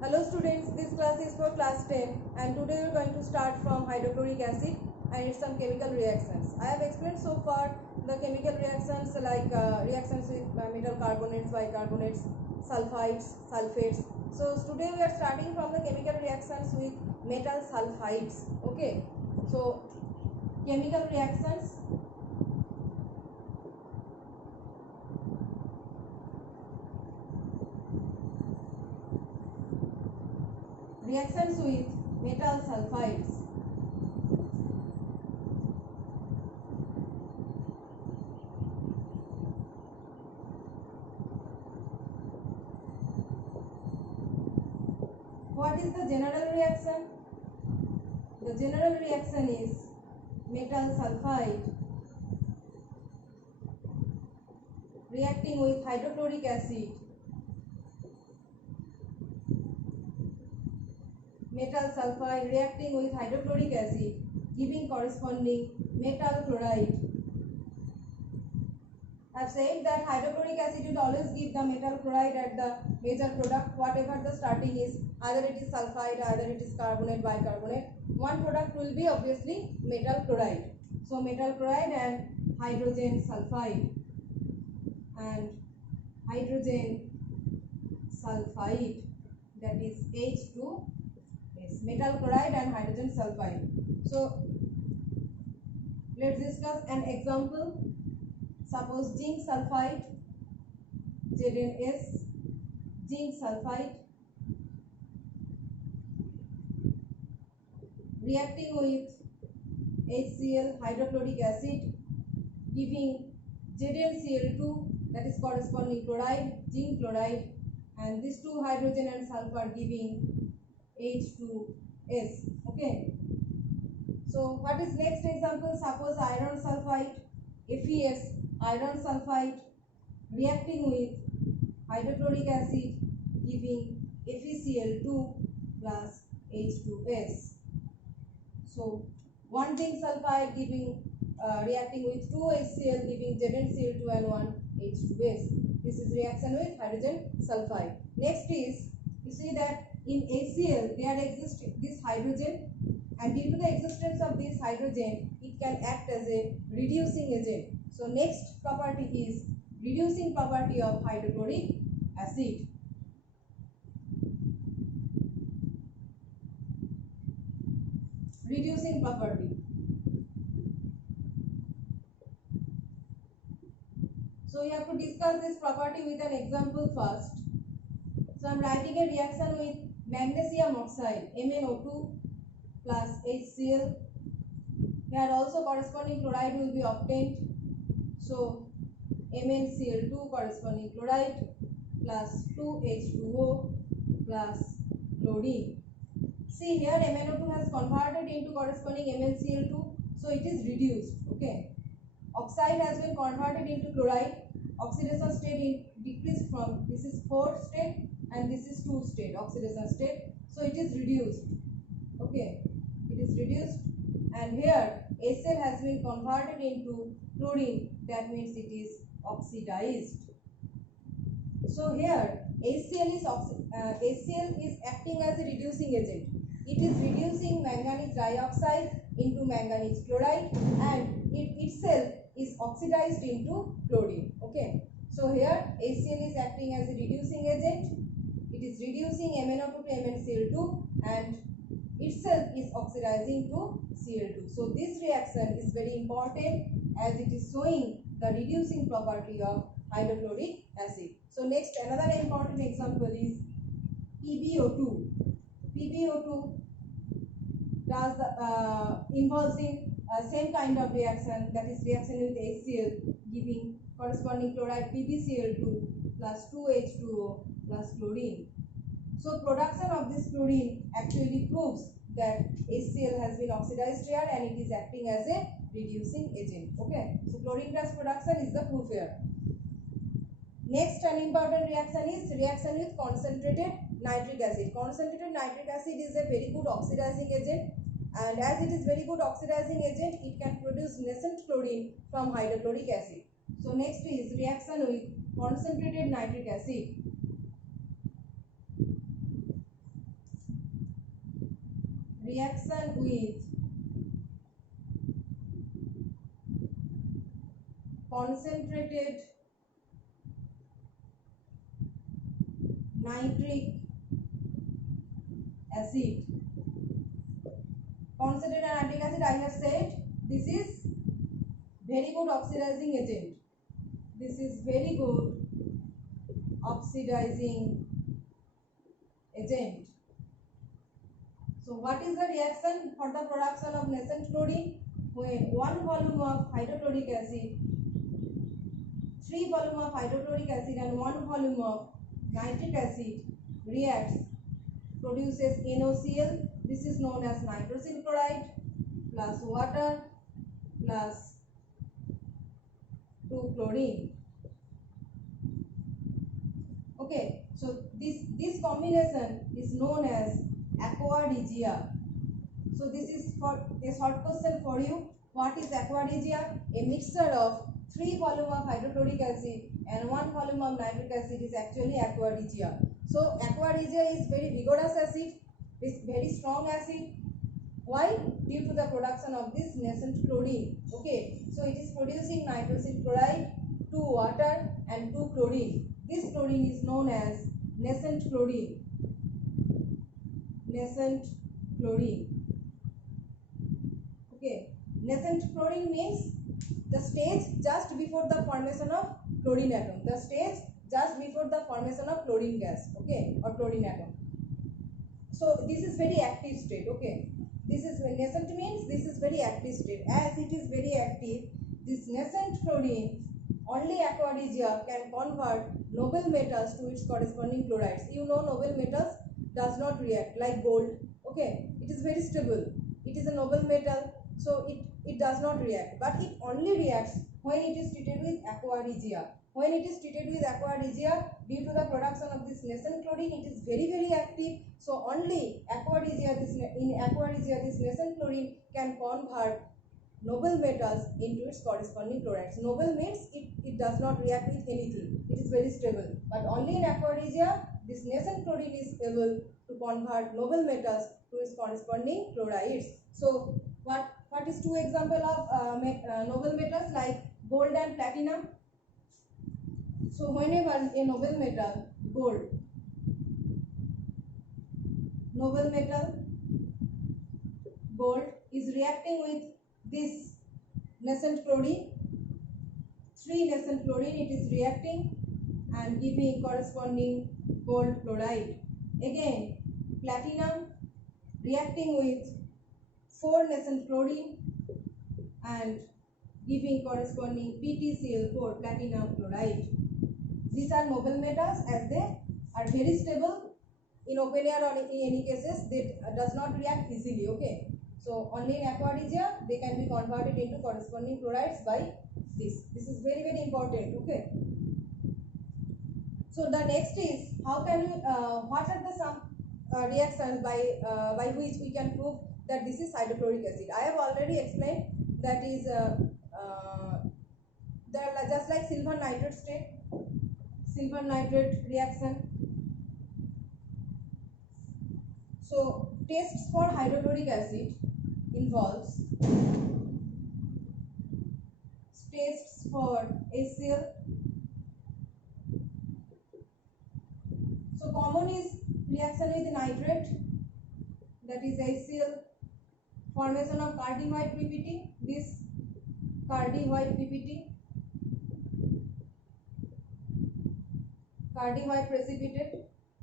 Hello students, this class is for class 10 and today we are going to start from hydrochloric acid and its some chemical reactions. I have explained so far the chemical reactions like reactions with metal carbonates, bicarbonates, sulfides, sulfates. So today we are starting from the chemical reactions with metal sulfides. Okay, so chemical reactions. Reactions with metal sulfides. What is the general reaction? The general reaction is metal sulfide reacting with hydrochloric acid. Metal sulfide reacting with hydrochloric acid giving corresponding metal chloride. I have said that hydrochloric acid will always give the metal chloride at the major product, whatever the starting is, either it is sulfide, either it is carbonate, bicarbonate. One product will be obviously metal chloride. So metal chloride and hydrogen sulfide and hydrogen sulfide, that is H2S, metal chloride and hydrogen sulfide. So let's discuss an example. Suppose zinc sulfide, ZnS, zinc sulfide reacting with HCl, hydrochloric acid, giving ZnCl2, that is corresponding chloride, zinc chloride, and these two hydrogen and sulfur giving H2S. Okay. So what is next example? Suppose iron sulfide, FeS, iron sulfide reacting with hydrochloric acid giving FeCl2 plus H2S. So one zinc sulfide giving reacting with 2 HCl giving ZnCl2 and 1 H2S. This is reaction with hydrogen sulfide. Next is, you see that in HCl there exists this hydrogen, and due to the existence of this hydrogen it can act as a reducing agent. So next property is reducing property of hydrochloric acid. Reducing property. So you have to discuss this property with an example first. So I am writing a reaction with magnesium oxide, MnO2 plus HCl. Here also corresponding chloride will be obtained. So MnCl2 corresponding chloride plus 2H2O plus chlorine. See here MnO2 has converted into corresponding MnCl2, so it is reduced. Okay. Oxide has been converted into chloride. Oxidation state decreased from, this is 4 state and this is 2 state oxidation state. So it is reduced. Okay. It is reduced, and here HCl has been converted into chlorine, that means it is oxidized. So here HCl is acting as a reducing agent. It is reducing manganese dioxide into manganese chloride, and it itself is oxidized into chlorine. Okay. So here HCl is acting as a reducing agent. It is reducing MnO2 to MnCl2 and itself is oxidizing to Cl2. So this reaction is very important as it is showing the reducing property of hydrochloric acid. So next another important example is PbO2. PbO2 does involves in same kind of reaction, that is reaction with HCl giving corresponding chloride PbCl2 plus 2H2O plus chlorine. So production of this chlorine actually proves that HCl has been oxidized here and it is acting as a reducing agent. Okay. So chlorine gas production is the proof here. Next an important reaction is reaction with concentrated nitric acid. Concentrated nitric acid is a very good oxidizing agent, and as it is very good oxidizing agent, it can produce nascent chlorine from hydrochloric acid. So next is reaction with concentrated nitric acid. reaction with concentrated nitric acid. Concentrated nitric acid, I have said, this is very good oxidizing agent. This is very good oxidizing agent. So what is the reaction for the production of nascent chlorine? When 1 volume of hydrochloric acid, 3 volume of hydrochloric acid and 1 volume of nitric acid reacts, produces NaCl. This is known as nitrosyl chloride plus water plus 2 chlorine. Okay, so this combination is known as aqua regia. So this is for a short question for you. What is aqua regia? A mixture of 3 volume of hydrochloric acid and 1 volume of nitric acid is actually aqua regia. So aqua regia is very vigorous acid, it's very strong acid. Why? Due to the production of this nascent chlorine. Okay, so it is producing nitrosyl chloride, 2 water and 2 chlorine. This chlorine is known as nascent chlorine. Nascent chlorine. Okay, nascent chlorine means the stage just before the formation of chlorine atom. The stage just before the formation of chlorine gas. Okay, or chlorine atom. So this is very active state. Okay, this is nascent means this is very active state. As it is very active, this nascent chlorine, only aqua regia can convert noble metals to its corresponding chlorides. You know noble metals does not react like gold. Okay, it is very stable. It is a noble metal, so it does not react. But it only reacts when it is treated with aqua regia. When it is treated with aqua regia, due to the production of this nascent chlorine, it is very active. So only aqua regia, this nascent chlorine can convert noble metals into its corresponding chlorides. Noble means it does not react with anything. It is very stable. But only in aqua regia, this nascent chlorine is able to convert noble metals to its corresponding chlorides. So what is 2 example of noble metals like gold and platinum? So whenever a noble metal, gold, noble metal, gold is reacting with this nascent chlorine, 3 nascent chlorine, it is reacting and giving corresponding gold chloride. Again, platinum reacting with 4 nascent chlorine and giving corresponding PtCl4, platinum chloride. These are noble metals as they are very stable in open air or in any cases they does not react easily. Okay, so only in aqua regia they can be converted into corresponding chlorides by this. This is very important. Okay, so the next is how can we what are the some reactions by which we can prove that this is hydrochloric acid. I have already explained that is they are just like silver nitrate state, silver nitrate reaction. So tests for hydrochloric acid involves tests for HCl. So common is reaction with nitrate, that is HCl, formation of Cardi white PPT, this Cardi white PPT, Cardi white precipitate.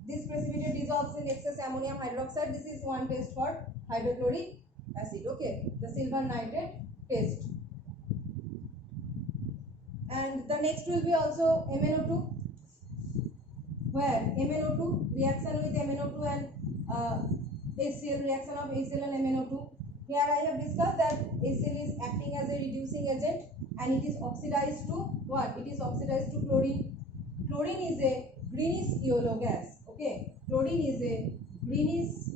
This precipitate dissolves in excess ammonium hydroxide. This is one test for hydrochloric acid. Okay, the silver nitrate test. And the next will be also MnO2, where MnO2 reaction with MnO2 and HCl, reaction of HCl and MnO2. Here I have discussed that HCl is acting as a reducing agent and it is oxidized to what? It is oxidized to chlorine. Chlorine is a greenish yellow gas. Okay, chlorine is a greenish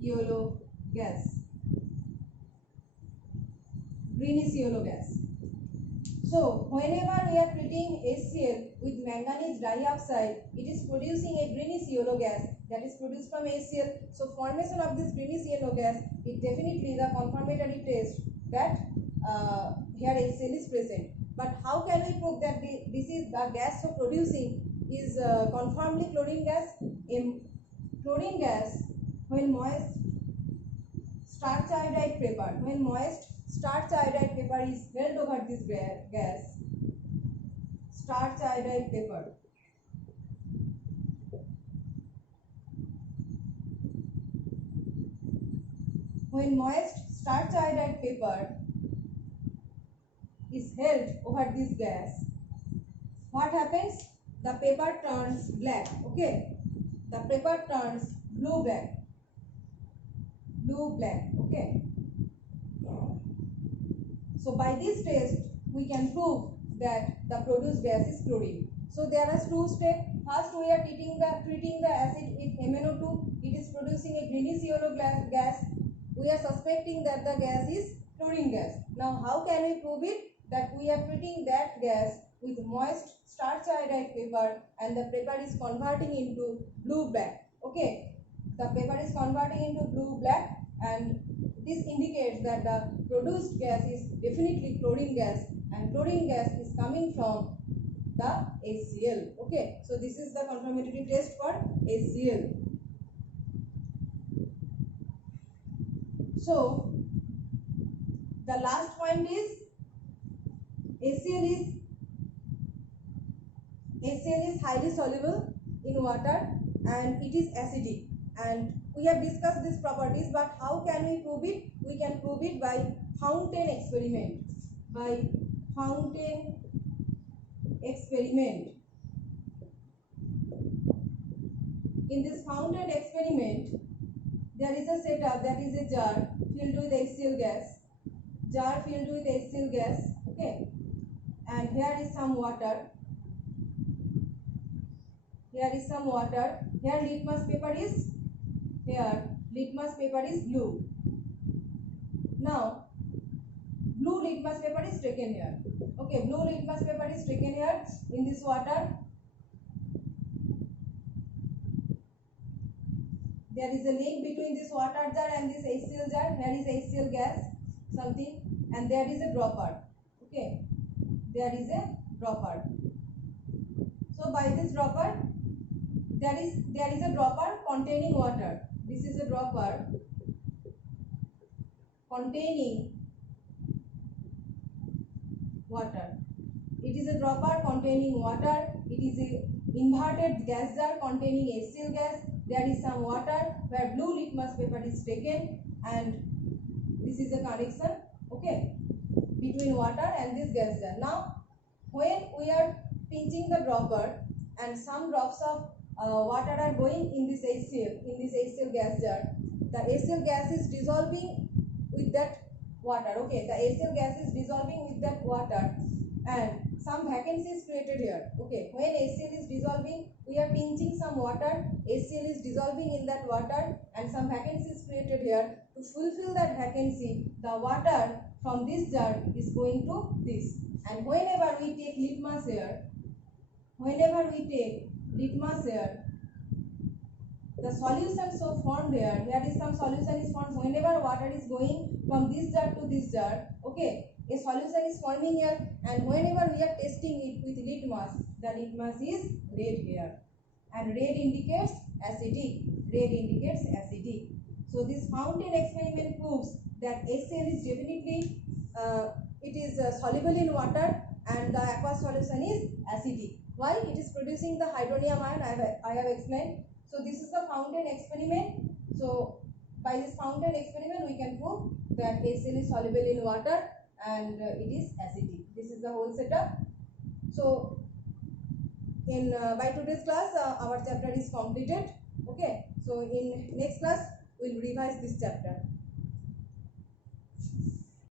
yellow gas. Greenish yellow gas. So whenever we are treating HCl with manganese dioxide, it is producing a greenish yellow gas that is produced from HCl. So formation of this greenish yellow gas is definitely the confirmatory test that here HCl is present. But how can we prove that this is the gas for producing is confirmedly chlorine gas? Chlorine gas, when moist starch iodide paper, when moist starch iodide paper is held over this gas, starch iodide paper, when moist starch iodide paper is held over this gas, what happens? The paper turns black. Okay, the paper turns blue black. Okay, so by this test we can prove that the produced gas is chlorine. So there are two steps. First, we are treating the acid with MnO2. It is producing a greenish yellow gas. We are suspecting that the gas is chlorine gas. Now how can we prove it? That we are treating that gas with moist starch iodide paper and the paper is converting into blue black. Okay, the paper is converting into blue black, and this indicates that the produced gas is definitely chlorine gas, and chlorine gas is coming from the HCl. Okay, so this is the confirmatory test for HCl. So the last point is HCl is highly soluble in water and it is acidic, and we have discussed these properties, but how can we prove it? We can prove it by fountain experiment. In this fountain experiment, there is a setup, that is a jar filled with HCl gas. Okay, and here is some water. Here litmus paper is blue. Now blue litmus paper is taken here. Okay, blue litmus paper is taken here in this water. There is a link between this water jar and this HCl jar. Here is HCl gas something, and there is a dropper. Okay, there is a dropper. So by this dropper, there is a dropper containing water. This is a dropper containing water. It is a dropper containing water. It is a inverted gas jar containing HCl gas. There is some water where blue litmus paper is taken, and this is a connection, okay, between water and this gas jar. Now when we are pinching the dropper and some drops of water are going in this HCl gas jar, the HCl gas is dissolving with that water. Okay, the HCl gas is dissolving with that water, and some vacancy is created here. Okay, when HCl is dissolving, we are pinching some water, HCl is dissolving in that water, and some vacancy is created here. To fulfill that vacancy, the water from this jar is going to this, and whenever we take litmus here, the solution so formed here, is some solution is formed whenever water is going from this jar to this jar. Okay, a solution is forming here, and whenever we are testing it with litmus, the litmus is red here, and red indicates acidic. So this fountain experiment proves that HCl is definitely soluble in water, and the aqueous solution is acidic. Why? It is producing the hydronium ion, I have explained. So this is the fountain experiment. So by this fountain experiment we can prove that HCl is soluble in water and it is acidic. This is the whole setup. So in by today's class our chapter is completed. Okay, so in next class we will revise this chapter.